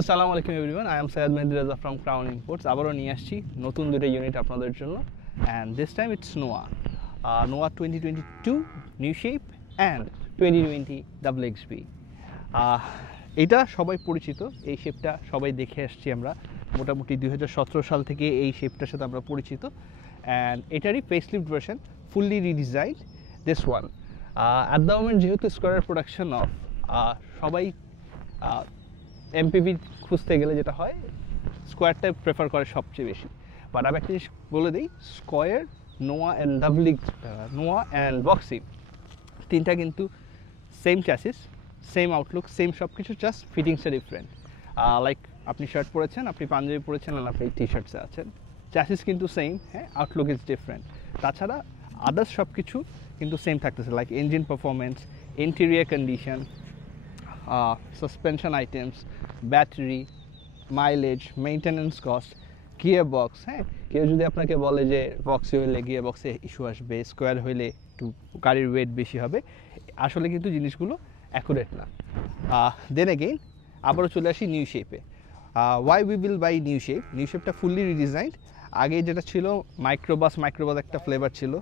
আসসালামু আলাইকুম everyone, I am Syed মেহেদি রাজা ফ্রম ক্রাউন ইম্পোর্টস। আবারও নিয়ে আসছি নতুন দুটো ইউনিট আপনাদের জন্য, অ্যান্ড দিস টাইম ইটস নোয়া নোয়া 2022 new shape and 2020 double XB. এটা সবাই পরিচিত, এই শেপটা সবাই দেখে আসছি আমরা মোটামুটি 2017 সাল থেকে এই শেপটার সাথে আমরা পরিচিত। অ্যান্ড এটারই facelift version, fully redesign this one. At the moment যেহেতু স্কোয়ারের প্রোডাকশন অফ, সবাই এমপিভি খুঁজতে গেলে যেটা হয় স্কোয়ারটাই প্রেফার করে সবচেয়ে বেশি। বাট আমি একটা জিনিস বলে দিই, স্কোয়ার, নোয়া অ্যান্ড নোয়া অ্যান্ড বক্সি তিনটা কিন্তু same chassis, same Outlook, same সব কিছু, জাস্ট ফিটিংসটা ডিফারেন্ট। লাইক আপনি শার্ট পরেছেন, আপনি পাঞ্জাবি পরেছেন, আর আপনি টি শার্টসে আছেন, চ্যাসিস কিন্তু সেম, হ্যাঁ, আউটলুক ইজ ডিফারেন্ট। তাছাড়া আদার্স সব কিছু কিন্তু সেম থাকতেছে, like engine performance, interior condition, suspension items, battery, mileage, maintenance cost, gear box. হ্যাঁ, কেউ যদি আপনাকে বলে যে বক্সে হইলে গিয়ার বক্সে ইস্যু আসবে, স্কোয়ার হইলে একটু গাড়ির ওয়েট বেশি হবে, আসলে কিন্তু জিনিসগুলো অ্যাকুরেট না। দেন এগেইন আবারও চলে আসি নিউ শেপে। Why we will buy new shape? New শেপটা ফুললি রিডিজাইন্ড। আগে যেটা ছিল মাইক্রোবাস একটা ফ্লেভার ছিল,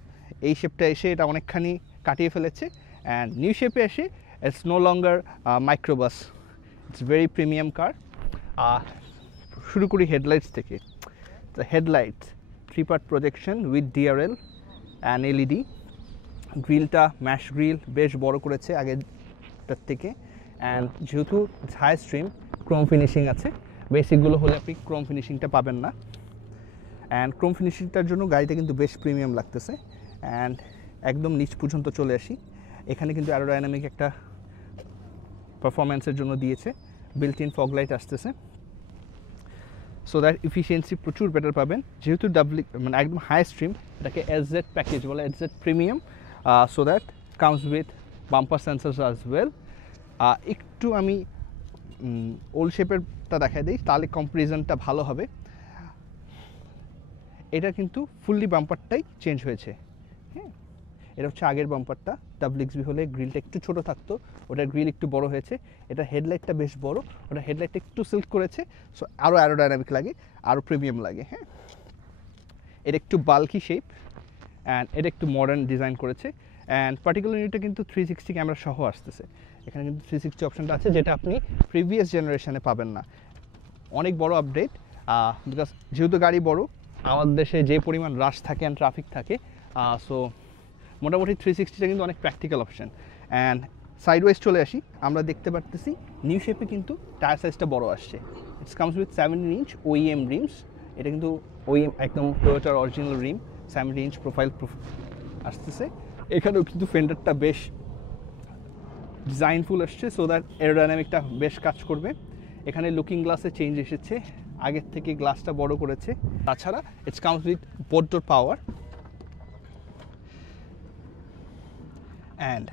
এই শেপটা এসে এটা অনেকখানি কাটিয়ে ফেলেছে। অ্যান্ড নিউ শেপে এসে it's no longer microbus, it's very premium car. শুরু করি হেডলাইটস থেকে। The headlights 3-part projection with DRL and LED, গ্রিলটা ম্যাশ গ্রিল বেশ বড় করেছে আগেরটার থেকে। অ্যান্ড যেহেতু হাই স্ট্রিম, ক্রোম ফিনিশিং আছে, বেসিকগুলো হলে আপনি ক্রোম ফিনিশিংটা পাবেন না। অ্যান্ড ক্রোম ফিনিশিংটার জন্য গাড়িটা কিন্তু বেশ প্রিমিয়াম লাগতেছে। অ্যান্ড একদম নিচ পর্যন্ত চলে আসি, এখানে কিন্তু অ্যারোডাইনামিক একটা পারফরমেন্সের জন্য দিয়েছে, বিল্ট ইন ফগ লাইট আসতেছে, সো দ্যাট এফিসিয়েন্সি প্রচুর বেটার পাবেন। যেহেতু মানে একদম হাই স্ট্রিম, এটাকে এসজেড প্যাকেজ বলে, SZ premium, so that comes with bumper sensors as well. একটু আমি ওল্ড শেপেরটা দেখাই দিই, তাহলে কম্পারিজনটা ভালো হবে। এটা কিন্তু ফুললি বাম্পারটাই চেঞ্জ হয়েছে। হ্যাঁ, এটা হচ্ছে আগের বাম্পারটা, ডাবল এক্সবি হলে গ্রিলটা একটু ছোট থাকতো, ওটার গ্রিল একটু বড় হয়েছে। এটা হেডলাইটটা বেশ বড়, ওটা হেডলাইটটা একটু সিল্ক করেছে, সো আরও অ্যারোডাইনামিক লাগে, আরও প্রিমিয়াম লাগে। হ্যাঁ, এটা একটু বাল্কি শেপ অ্যান্ড এটা একটু মডার্ন ডিজাইন করেছে। অ্যান্ড পার্টিকুলার ইউনিটটা কিন্তু 360 ক্যামেরা সহ আসতেছে। এখানে কিন্তু 360 অপশনটা আছে, যেটা আপনি প্রিভিয়াস জেনারেশনে পাবেন না। অনেক বড় আপডেট, বিকজ যেহেতু গাড়ি বড়, আমাদের দেশে যে পরিমাণ রাশ থাকে অ্যান্ড ট্রাফিক থাকে, সো মোটামুটি 360টা কিন্তু অনেক প্র্যাকটিক্যাল অপশান। অ্যান্ড সাইডওয়াইজ চলে আসি, আমরা দেখতে পারতেছি নিউ শেপে কিন্তু টায়ার সাইজটা বড় আসছে। It's comes with 17 inch OEM rims. এটা কিন্তু ওইএম একদম টয়োটার অরিজিনাল রিম, 17 ইঞ্চ প্রোফাইল আসতেছে। এখানেও কিন্তু ফেন্ডারটা বেশ ডিজাইনফুল আসছে, সো দ্যাট এরোডাইনামিকটা বেশ কাজ করবে। এখানে লুকিং গ্লাসে চেঞ্জ এসেছে, আগের থেকে গ্লাসটা বড় করেছে। তাছাড়া it's comes with both door power. And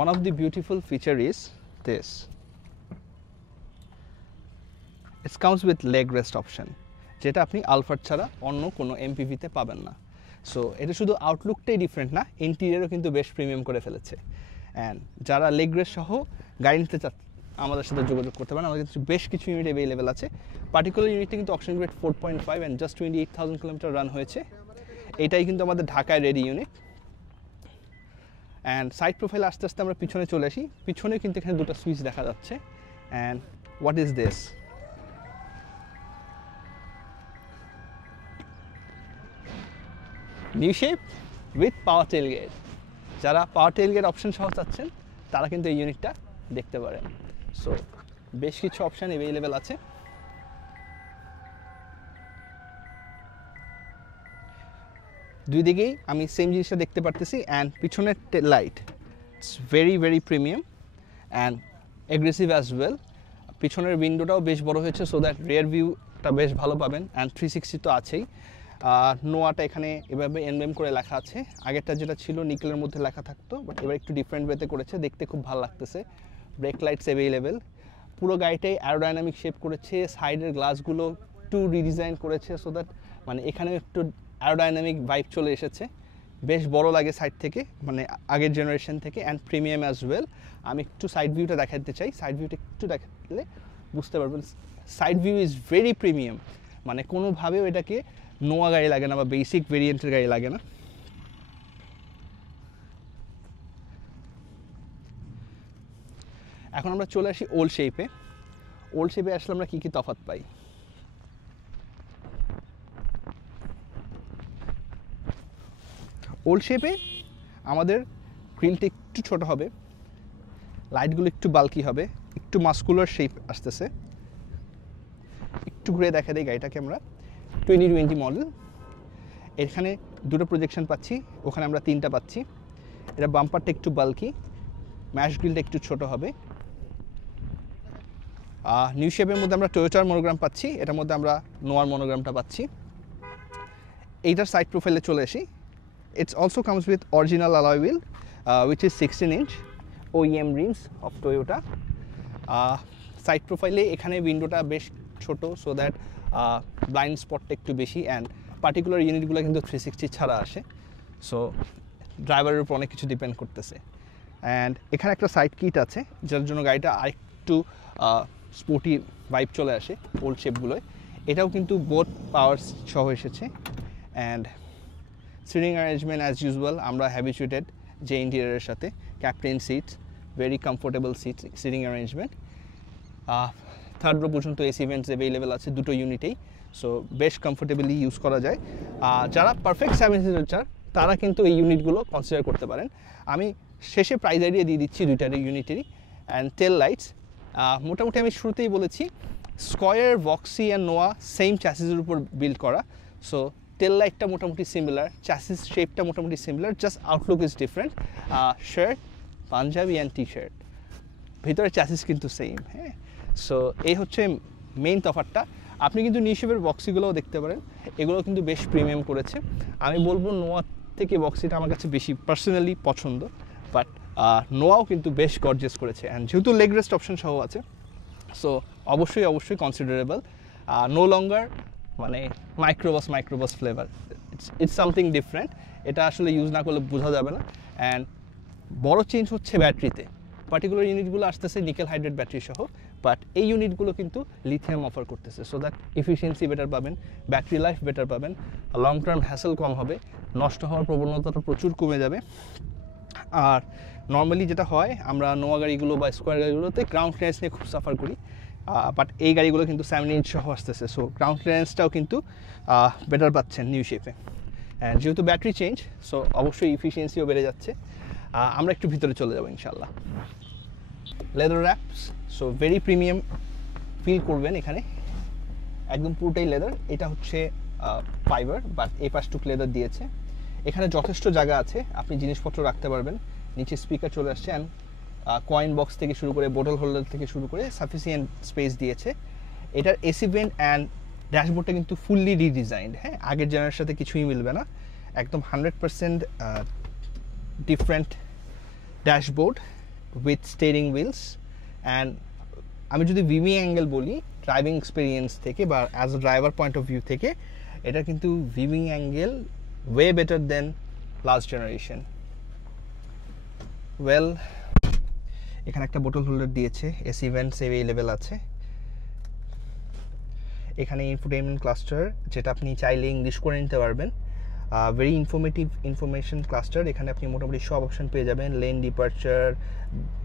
one of the beautiful feature is this, it comes with leg rest option, যেটা আপনি আলফার ছাড়া অন্য কোনো এমপিভিতে পাবেন না। সো এটা শুধু আউটলুকটাই ডিফারেন্ট না, ইন্টেরিয়রও কিন্তু বেশ প্রিমিয়াম করে ফেলেছে। অ্যান্ড যারা লেগ রেস্ট সহ গাড়ি নিতে আমাদের সাথে যোগাযোগ করতে পারেন, আমাদের কাছে বেশ কিছু ইউনিট অ্যাভেলেবেল আছে। পার্টিকুলার ইউনিটটা কিন্তু option grade 4.5 and just 28,000 kilometre run হয়েছে। এটাই কিন্তু আমাদের ঢাকায় ready unit. And side profile আস্তে আস্তে আমরা পিছনে চলে আসি, পিছনে কিন্তু এখানে দুটো সুইচ দেখা যাচ্ছে। And what is this? New shape with power tailgate. যারা পাওয়ার টেলগেট অপশন সহ চাচ্ছেন, তারা কিন্তু এই ইউনিটটা দেখতে পারেন। সো বেশ কিছু অপশান অ্যাভেলেবেল আছে। দুই দিকেই আমি সেম জিনিসটা দেখতে পারতেছি। অ্যান্ড পিছনের light it's very very premium and aggressive as well. পিছনের উইন্ডোটাও বেশ বড় হয়েছে, সো দ্যাট রিয়ার ভিউটা বেশ ভালো পাবেন। অ্যান্ড 360 তো আছেই। নোয়াটা এখানে এভাবে এনবেম করে লেখা আছে, আগেরটা যেটা ছিল নিকেলের মধ্যে লেখা থাকতো, বাট এবার একটু ডিফারেন্ট ওয়েতে করেছে, দেখতে খুব ভালো লাগতেছে। Brake lights available. পুরো গাড়িটাই অ্যারোডাইনামিক শেপ করেছে, সাইডের গ্লাসগুলো একটু রিডিজাইন করেছে, সো দ্যাট মানে এখানে একটু অ্যারোডাইনামিক ভাইব চলে এসেছে। বেশ বড় লাগে সাইড থেকে, মানে আগের জেনারেশন থেকে, অ্যান্ড প্রিমিয়াম অ্যাজ ওয়েল। আমি একটু সাইড ভিউটা দেখাতে চাই, সাইড ভিউটা একটু দেখালে বুঝতে পারবেন side view is very premium, মানে কোনোভাবেও এটাকে নোয়া গাড়ি লাগে না বা বেসিক ভেরিয়েন্টের গাড়ি লাগে না। এখন আমরা চলে আসি ওল্ড শেপে। ওল্ড শেপে আসলে আমরা কী কী তফাৎ পাই। ওল্ড শেপে আমাদের গ্রিলটা একটু ছোট হবে, লাইটগুলো একটু বাল্কি হবে, একটু মাস্কুলার শেপ আসতেছে। একটু ঘুরে দেখা দেয় গাড়িটাকে আমরা 2020 মডেল। এখানে দুটো প্রজেকশন পাচ্ছি, ওখানে আমরা 3টা পাচ্ছি। এটা বাম্পারটা একটু বাল্কি, ম্যাশ গ্রিলটা একটু ছোট হবে। নিউ শেপের মধ্যে আমরা টয়োটার মনোগ্রাম পাচ্ছি, এটার মধ্যে আমরা নোয়ার মনোগ্রামটা পাচ্ছি। এইটার সাইড প্রোফাইলে চলে আসি। It's also comes with original alloy wheel which is 16 inch OEM rims of Toyota. Side প্রোফাইলে এখানে উইন্ডোটা বেশ ছোট, সো দ্যাট ব্লাইন্ড স্পটটা একটু বেশি, অ্যান্ড পার্টিকুলার ইউনিটগুলো কিন্তু 360 ছাড়া আসে, সো ড্রাইভারের উপর অনেক কিছু ডিপেন্ড করতেছে। অ্যান্ড এখানে একটা সাইড কিট আছে, যার জন্য গাড়িটা আরেকটু স্পোর্টি ভাইব চলে আসে ওল্ড শেপগুলোয়। এটাও কিন্তু বোথ পাওয়ার সহ এসেছে। And seating arrangement as usual আমরা হ্যাবিচুয়েটেড যে ইন্টেরিয়রের সাথে, captain seat, very comfortable seating arrangement. Third row পর্যন্ত এসি ভেন্টস অ্যাভেলেবেল আছে দুটো ইউনিটেই, সো বেশ কমফোর্টেবলি ইউজ করা যায়। যারা পারফেক্ট 7 সিটার চার তারা কিন্তু এই ইউনিটগুলো কনসিডার করতে পারেন। আমি শেষে প্রাইস আইডিয়া দিয়ে দিচ্ছি দুইটারই ইউনিটেরই। অ্যান্ড টেল লাইটস মোটামুটি আমি শুরুতেই বলেছি স্কয়ার, ভক্সি অ্যান্ড নোয়া সেম চ্যাসিসের উপর বিল্ড করা, সো টেল লাইটটা মোটামুটি সিমিলার, চ্যাসিস শেপটা মোটামুটি similar, just outlook is different. Shirt, panjabi and T shirt, ভিতরে চ্যাসিস কিন্তু সেম। হ্যাঁ, সো এই হচ্ছে মেইন তফাৎটা। আপনি কিন্তু নিউ শেপের বক্সিগুলোও দেখতে পারেন, এগুলো কিন্তু বেশ প্রিমিয়াম করেছে। আমি বলবো নোয়া থেকে বক্সিটা আমার কাছে বেশি পার্সোনালি পছন্দ, বাট নোয়াও কিন্তু বেশ গর্জিয়াস করেছে। অ্যান্ড যেহেতু লেগ রেস্ট অপশন সহ আছে, সো অবশ্যই কনসিডারেবল। নো লঙ্গার মানে microbus flavour, it's something different. এটা আসলে ইউজ না করলে বোঝা যাবে না। অ্যান্ড বড় চেঞ্জ হচ্ছে ব্যাটারিতে। পার্টিকুলার ইউনিটগুলো আসতেছে নিকেল হাইড্রেট ব্যাটারি সহ, বাট এই ইউনিটগুলো কিন্তু লিথিয়াম অফার করতেছে, সো দ্যাট এফিসিয়েন্সি বেটার পাবেন, ব্যাটারি লাইফ বেটার পাবেন, লং টার্ম হ্যাসেল কম হবে, নষ্ট হওয়ার প্রবণতাটা প্রচুর কমে যাবে। আর নর্মালি যেটা হয়, আমরা নোয়া গাড়িগুলো বা স্কোয়ার গাড়িগুলোতে গ্রাউন্ড ক্লিয়ারেন্স নিয়ে খুব সাফার করি, বাট এই গাড়িগুলো কিন্তু 7 ইঞ্চ সহ আসতেছে, সো গ্রাউন্ড ক্লিয়ারেন্সটাও কিন্তু বেটার পাচ্ছেন নিউ শেপে। অ্যান্ড যেহেতু ব্যাটারি চেঞ্জ, সো অবশ্যই এফিসিয়েন্সিও বেড়ে যাচ্ছে। আমরা একটু ভিতরে চলে যাবো ইনশাল্লাহ। Leather wraps, so very premium feel করবেন এখানে, একদম পুরোটাই লেদার। এটা হচ্ছে ফাইবার, বাট এই পাশটুক লেদার দিয়েছে। এখানে যথেষ্ট জায়গা আছে, আপনি জিনিসপত্র রাখতে পারবেন। নিচে স্পিকার চলে আসছে, অ্যান্ড কয়েন বক্স থেকে শুরু করে বোটল হোল্ডার থেকে শুরু করে সাফিসিয়েন্ট স্পেস দিয়েছে। এটার এসি ভেন্ট অ্যান্ড ড্যাশবোর্ডটা কিন্তু ফুললি রিডিজাইন্ড। হ্যাঁ, আগের জেনারের সাথে কিছুই মিলবে না, একদম 100% different dashboard with steering wheels. And আমি যদি ভিভিং অ্যাঙ্গেল বলি ড্রাইভিং এক্সপিরিয়েন্স থেকে বা as a driver point of view থেকে, এটা কিন্তু viewing angle way better than last generation. Well, এখানে একটা বোটল হোল্ডার দিয়েছে, এসি ভেন্টস অ্যাভেলেবেল আছে। এখানে ইনফোটেইনমেন্ট ক্লাস্টার, যেটা আপনি চাইলে ইংলিশ করে নিতে পারবেন। ভেরি ইনফরমেশন ক্লাস্টার, এখানে আপনি মোটামুটি সব অপশন পেয়ে যাবেন, lane departure,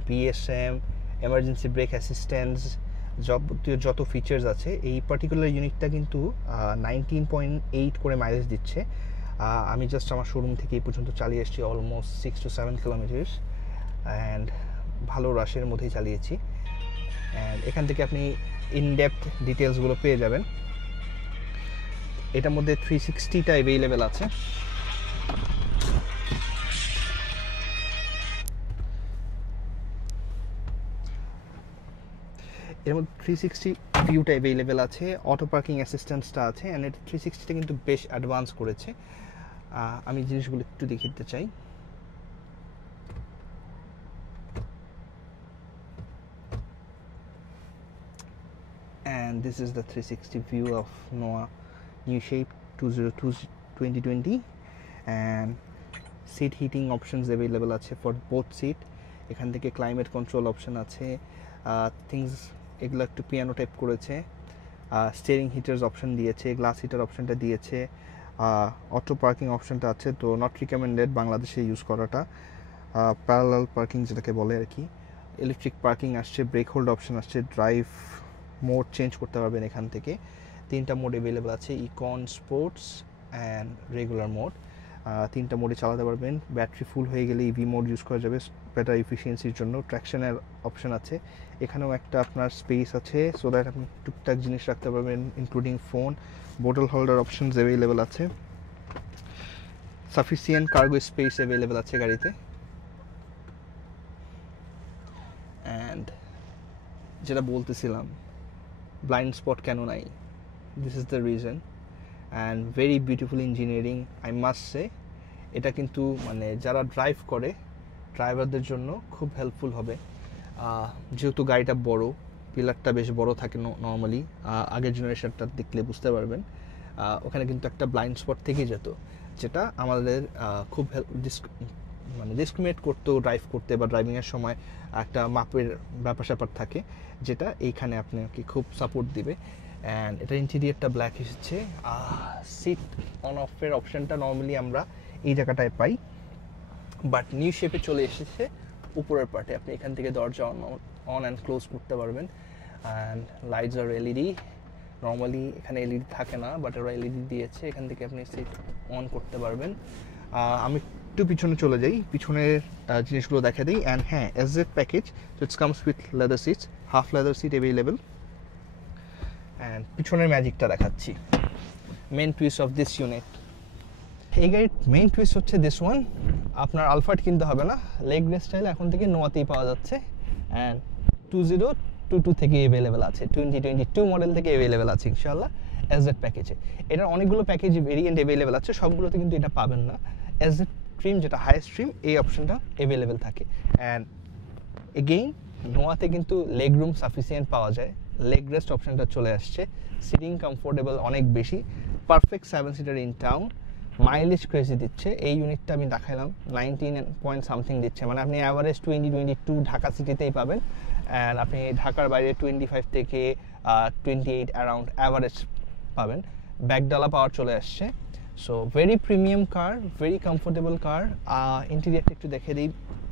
BSM, emergency brake assistance, যাবতীয় যত ফিচার্স আছে। এই পার্টিকুলার ইউনিটটা কিন্তু 19.8 করে মাইলেজ দিচ্ছে। আমি জাস্ট আমার শোরুম থেকে এই পর্যন্ত চালিয়ে এসেছি অলমোস্ট 6 to 7 কিলোমিটার্স, অ্যান্ড ভালো রাশের মধ্যেই চালিয়েছি। অ্যান্ড এখান থেকে আপনি ইনডেপথ ডিটেলসগুলো পেয়ে যাবেন। এটার মধ্যে 360টা অ্যাভেলেবেল আছে। এর মধ্যে 360 ভিউটা অ্যাভেলেবেল আছে, অটো পার্কিং অ্যাসিস্ট্যান্সটা আছে, অ্যান্ড এটা 360টা কিন্তু বেশ অ্যাডভান্স করেছে। আমি জিনিসগুলো একটু দেখিয়ে দিতে চাই। And this is the 360 view of Noah New Shape 2020, and seat heating options available আছে for both seat। এখান থেকে climate control option আছে, things এগুলো একটু পিয়ানো টাইপ করেছে, স্টিয়ারিং হিটার্স অপশন দিয়েছে, গ্লাস হিটার অপশনটা দিয়েছে, অটো পার্কিং অপশনটা আছে, তো নট রিকমেন্ডেড বাংলাদেশে ইউজ করাটা, প্যারালাল পার্কিং যেটাকে বলে আর কি, ইলেকট্রিক পার্কিং আসছে, ব্রেক হোল্ড অপশন আসছে, ড্রাইভ মোড চেঞ্জ করতে পারবেন এখান থেকে, 3টা মোড অ্যাভেলেবেল আছে, ইকন, স্পোর্টস অ্যান্ড রেগুলার মোড, 3টা মোডে চালাতে পারবেন। ব্যাটারি ফুল হয়ে গেলে ইভি মোড ইউজ করা যাবে বেটার এফিসিয়েন্সির জন্য। ট্র্যাকশনের অপশন আছে, এখানেও একটা আপনার স্পেস আছে সো দ্যাট আপনি টুকটাক জিনিস রাখতে পারবেন including phone, bottle holder options available আছে, সাফিসিয়েন্ট কার্গো স্পেস অ্যাভেলেবেল আছে গাড়িতে। অ্যান্ড যেটা বলতেছিলাম ব্লাইন্ড স্পট কেন নাই, this is the reason. And very beautiful engineering I must say. এটা কিন্তু মানে যারা ড্রাইভ করে ড্রাইভারদের জন্য খুব হেল্পফুল হবে, যেহেতু গাড়িটা বড়, পিলারটা বেশ বড় থাকে নর্মালি, আগের জেনারেশনটা দেখলে বুঝতে পারবেন। ওখানে কিন্তু একটা ব্লাইন্ড স্পট থেকে যেত, যেটা আমাদের খুব মানে ডিসক্রিমিনেট করতেও ড্রাইভ করতে বা ড্রাইভিংয়ের সময় একটা মাপের ব্যাপার স্যাপার থাকে, যেটা এইখানে আপনাকে খুব সাপোর্ট দিবে। অ্যান্ড এটার ইন্টেরিয়ারটা ব্ল্যাক এসেছে। সিট অন অফের অপশানটা নর্মালি আমরা এই জায়গাটায় পাই, বাট নিউ শেপে চলে এসেছে উপরের পার্টে। আপনি এখান থেকে দরজা অন অ্যান্ড ক্লোজ করতে পারবেন। অ্যান্ড লাইটস আর এলইডি, নর্মালি এখানে এলইডি থাকে না বাট ওরা এলইডি দিয়েছে, এখান থেকে আপনি সিট অন করতে পারবেন। আমি একটু পিছনে চলে যাই, পিছনের জিনিসগুলো দেখা দিই। অ্যান্ড হ্যাঁ, SZ package, so it's comes with leather seats, half leather seat available. And পিছনের ম্যাজিকটা দেখাচ্ছি, main twist of this unit. এই গাড়ির মেইন টুইস্ট হচ্ছে দিস ওয়ান, আপনার আলফাট কিনতে হবে না, লেগ রেস্ট স্টাইল এখন থেকে নোয়াতেই পাওয়া যাচ্ছে। অ্যান্ড 2022 থেকে অ্যাভেলেবেল আছে, 2022 মডেল থেকে অ্যাভেলেবেল আছে ইনশাআল্লাহ এসজেড প্যাকেজে। এটার অনেকগুলো প্যাকেজ ভেরিয়েন্ট অ্যাভেলেবেল আছে, সবগুলোতে কিন্তু এটা পাবেন না। এসজেড স্ট্রিম যেটা হাইয়েস্ট স্ট্রিম, এই অপশনটা অ্যাভেলেবেল থাকে। অ্যান্ড এগেইন নোয়াতে কিন্তু লেগ রুম সাফিসিয়েন্ট পাওয়া যায়, লেগ রেস্ট অপশনটা চলে আসছে, সিটিং কমফোর্টেবল অনেক বেশি, perfect 7 seater in town, mileage crazy দিচ্ছে। এই ইউনিটটা আমি দেখাইলাম 19 পয়েন্ট সামথিং দিচ্ছে, মানে আপনি অ্যাভারেজ 2022 ঢাকা সিটিতেই পাবেন। অ্যান্ড আপনি ঢাকার বাইরে 25 থেকে 28 অ্যারাউন্ড অ্যাভারেজ পাবেন। ব্যাকডালা পাওয়ার চলে আসছে, সো ভেরি প্রিমিয়াম কার, ভেরি কমফোর্টেবল কার। ইন্টেরিয়ারটা একটু দেখে দিই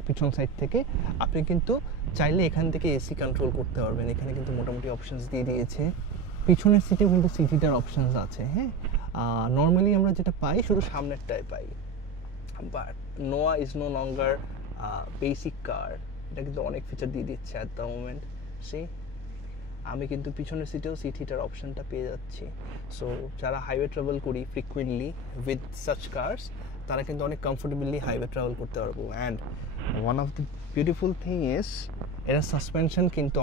পিছন সাইড থেকে, আপনি কিন্তু চাইলে এখান থেকে এসি কন্ট্রোল করতে পারবেন, এখানে কিন্তু মোটামুটি অপশানস দিয়ে দিয়েছে। পিছনের সিটেও কিন্তু সিট হিটার অপশানস আছে। হ্যাঁ, নর্মালি আমরা যেটা পাই শুধু সামনেরটাই পাই, বাট নোয়া ইজ নো লঙ্গার বেসিক কার, এটা কিন্তু অনেক ফিচার দিয়ে দিচ্ছে অ্যাট দ্য মোমেন্ট। সে আমি কিন্তু পিছনের সিটেও সিট হিটার অপশানটা পেয়ে যাচ্ছি। সো যারা হাইওয়ে ট্রাভেল করি ফ্রিকুয়েন্টলি উইথ সাচ কার্স, তারা কিন্তু অনেক কমফোর্টেবলি হাইওয়ে ট্রাভেল করতে পারবো। And one of the beautiful thing is এরা সাসপেনশন কিন্তু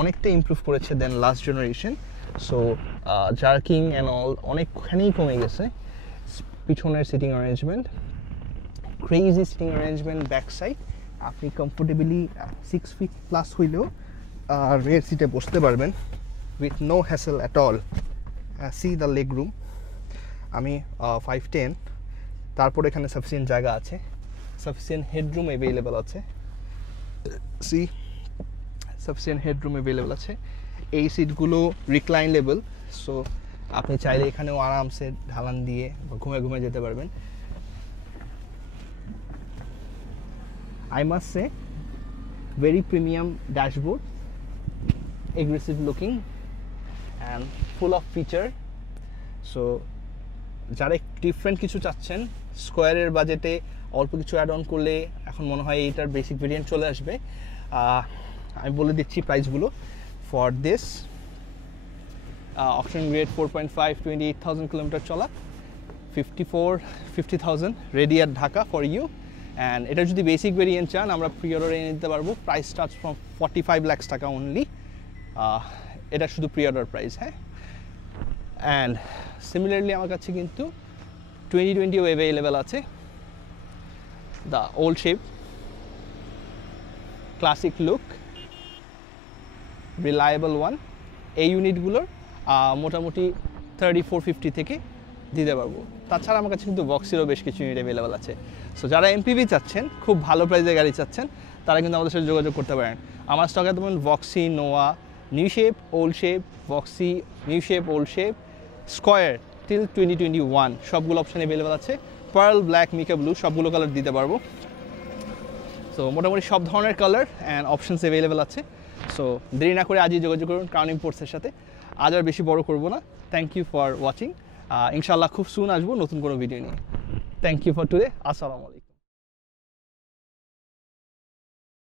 অনেকটা ইমপ্রুভ করেছে then last generation. So jerking and all অনেকখানেই কমে গেছে। পিছনের seating arrangement, crazy seating arrangement, back side আপনি কমফোর্টেবলি 6 ফিট প্লাস হইলেও রেয়ার সিটে বসতে পারবেন with no hassle at all. See the leg room, আমি 5'10", তারপর এখানে সাফিসিয়েন্ট জায়গা আছে, সাফিসিয়েন্ট হেডরুম অ্যাভেলেবেল আছে। সি সাফিসিয়েন্ট হেডরুম অ্যাভেলেবেল আছে। এই সিটগুলো রিক্লাইনেবল, সো আপনি চাইলে এখানেও আরামসে ঢালান দিয়ে বা ঘুমে যেতে পারবেন। I must say, very premium dashboard, aggressive looking and full of feature. So যারা ডিফারেন্ট কিছু চাচ্ছেন, স্কোয়ারের বাজেটে অল্প কিছু অ্যাড অন করলে এখন মনে হয় এইটার বেসিক ভেরিয়েন্ট চলে আসবে। আমি বলে দিচ্ছি প্রাইসগুলো। For this option grade 4.5, 28,000 kilometre চলা, 50,000 ready at Dhaka for you. And এটা যদি বেসিক ভেরিয়েন্ট চান আমরা প্রি অর্ডারে নিতে পারবো, প্রাইস স্টার্টস ফ্রম 45 লাখ টাকা অনলি। এটা শুধু প্রি অর্ডার প্রাইস। হ্যাঁ, অ্যান্ড সিমিলারলি আমার কাছে কিন্তু 2020 অ্যাভেলেবেল আছে, the old shape, classic look, reliable one. এই ইউনিটগুলোর মোটামুটি 3450 থেকে দিতে পারবো। তাছাড়া আমার কাছে কিন্তু ভক্সিরও বেশ কিছু ইউনিট অ্যাভেলেবেল আছে। সো যারা এমপিভি চাচ্ছেন, খুব ভালো প্রাইসে গাড়ি চাচ্ছেন, তারা কিন্তু আমাদের সাথে যোগাযোগ করতে পারেন। আমার স্টকে তেমন Voxy, Noah, new shape, old shape, Voxy, new shape, old shape, square till 2021 সবগুলো অপশান অ্যাভেলেবেল আছে। পার্ল, ব্ল্যাক, মিকা ব্লু সবগুলো কালার দিতে পারবো। সো মোটামুটি সব ধরনের কালার অ্যান্ড অপশানস অ্যাভেলেবেল আছে। সো দেরি না করে আজই যোগাযোগ করুন ক্রাউন ইম্পোর্টসের সাথে। আজ আর বেশি বড় করবো না। Thank you for watching. ইনশাআল্লাহ খুব সুন আসবো নতুন কোনো ভিডিও নিয়ে। Thank you for today. আসসালামু আলাইকুম।